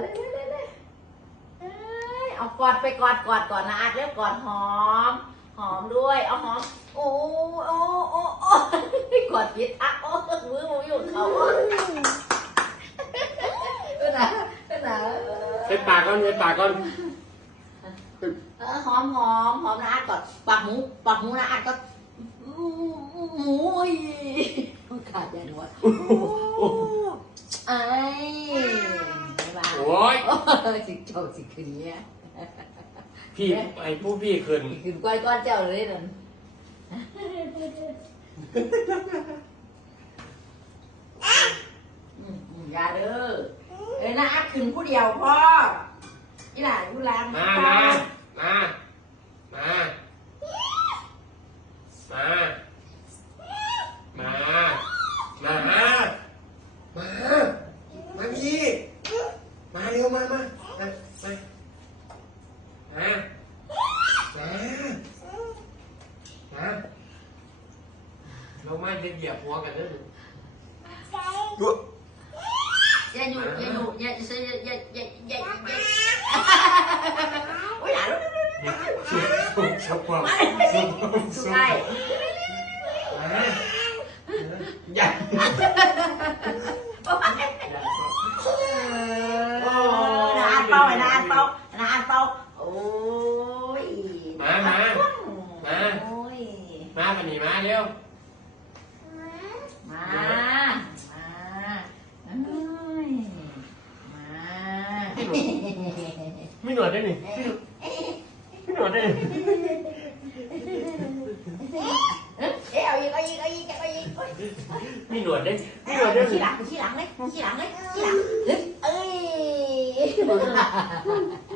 เลยเลยเลยเลยเอ้ยเอากอดไปกอดกอดก่อนนะอาร์ตเรียกกอดหอม หอมด้วย เอาหอม โอ้โอ้โอ้โอ้กอดปิดอะโอ้มือมืออยู่เขาเออนะเออนะเช็ดปากก่อนเช็ดปากก่อนเออหอมหอมหอมนะอาร์ตกอดปากหมูปากหมูนะอาร์ตก็หมูอีขาดใหญ่หนวดไอ้ ไม่บ้าโอ้ยโอ้ยสิเจ้าสิขึ้นเนี้ยพี่ไอ้ผู้พี่ขึ้นสิขึ้นก้อยก้อนเจ้าเลยนั่นอืมอืมอย่าเด้อเอ้ยนะอาร์ตขึ้นผู้เดียวพ่ออีหล่าอยู่ร้านมามามามามามามา มา มา มาพี่ มาเร็วมามามามามามามาลงมาจะเหยียบหัวกันานาไอ้นานเป้านานเป้าโอ้ยมามามา โอ้ยมาปนีมาเร็ว มา มาเอ้ยมาไม่หนวดได้หนิไม่หนวดได้หนิเอ๊ะเอาอีกเอาอีกเอาอีกเอาอีกเอ้ยไม่หนวดได้ไม่หนเอาวดได้ขี้หลังขี้หลังเลยขี้หลังเลยขี้หลังเอ้ย けば。